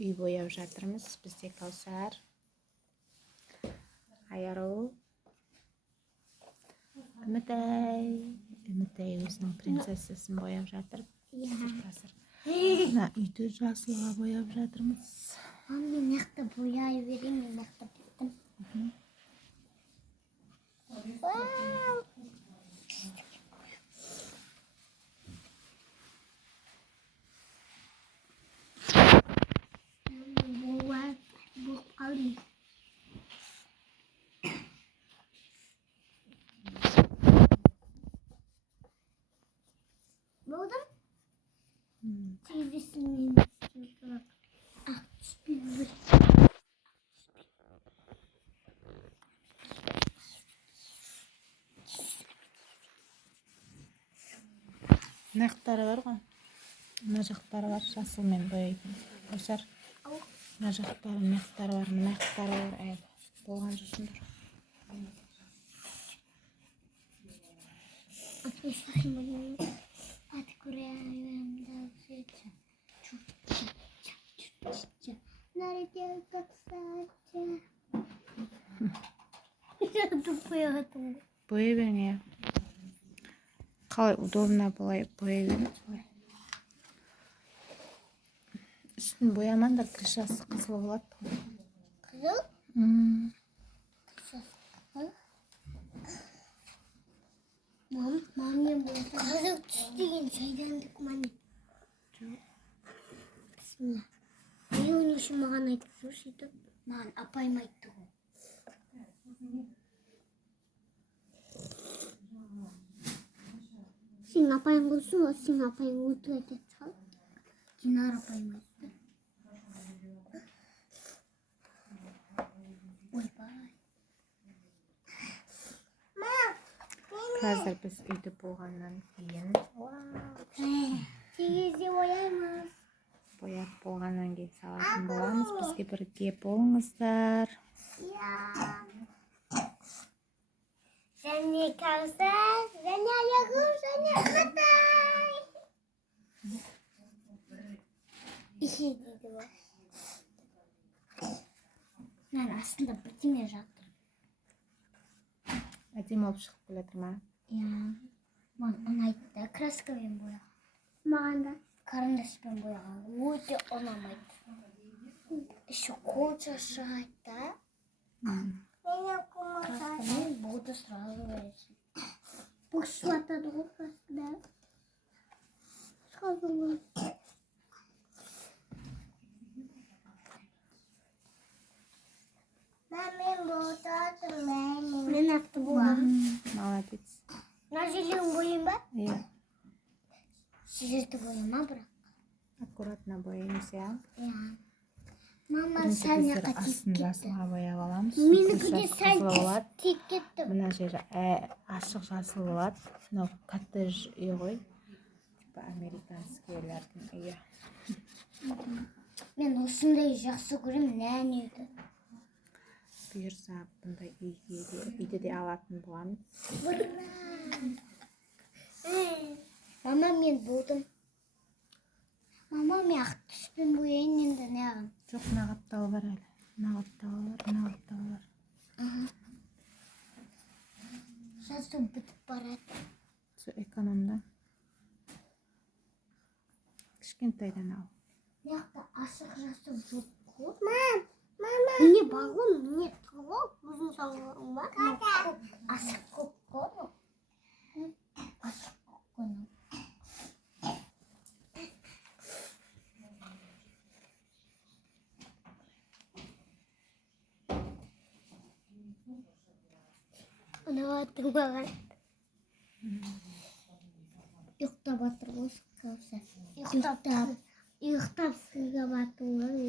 Үй бояп жатырмыз. Бізде Каусар, Айару, Үмітай өзінің принцессасын бояп жатыр. Мына үйді жасылға бояп жатырмыз. Мен мықты бояй берейін, мен мықты біттім. Болып қалдым. Болдым? Тезесінен ақ түспей бір. Мына жақтары бар ғой. Мына жақтары бар, жасылмен бояйтын. Каусар. Мына жақтары, мына жақтары бар, мына жақтары бар. Әлі болған жоқсыңдар. Боя берің, иә. Қалай удобно былай боя берің. Үстін боямаңдар, крышасы қызыл болады. Қызыл? Маммен болды. Қызыл түс деген шайдандық маме. Бісміллә. Оның үшін маған айтып жүр, сөйтіп. Маған апайым айтты ғой. Сен апайың болсын, ол сен апайың өтіп айтады шығар. Динар апайым айтты. Ойбай. Қазір біз үйді болғаннан кейін Тегізде бояймыз. бояп болғаннан кейін салатын боламыз. Бізге бірге болыңыздар. Және Каусар, және Айару, және Үмітай. Ihe дейді ғой. Мен астында бірдеңе жатыр. Әдемі болып шығып келатыр ма? Маған ұнайды. Краскамен бояған. Маған да карандаспен бояған. Өте ұнамайды. Еще қол шашайды да. Краскамен болды сразу бересің. Бұқшылатады ғой краскада. Сразу болды. Мен болды атырмаймын. Мен ақты болдым. Молодец. Мына жерлерін бояйын ба? Иә. Жерді бояма бірақ. Аккуратно бояймыз, иә. Мама сәліне Біздер астын жасылға бояп аламыз. Менікі де сәл тек кетті. Мына жері ашық жасыл болады. Мынау коттедж үй ғой. Типа американскийлердің үйі. Мен осындай жақсы көремін, нәнеді. Бұйырса бұндай үйді де алатын боламыз. Мама, мен болдым. Мама, мен ақ түспен бояйын енді неғын. Жоқ, мына қапталы бар әлі. Мына қапталы бар, мына қапталы бар. Жазу бітіп барады. Сол экономда. Кішкентайдан ал. Неқта ашық жасу жоқ қой. Міне бағон, міне тұғы, өзің саңғырың ба? Ашық көп қой. Ашық көп қойның. Ұнаваттың маған. Ұйықтап атыр ғой Каусар. Ұйықтап сырға батыр ғой.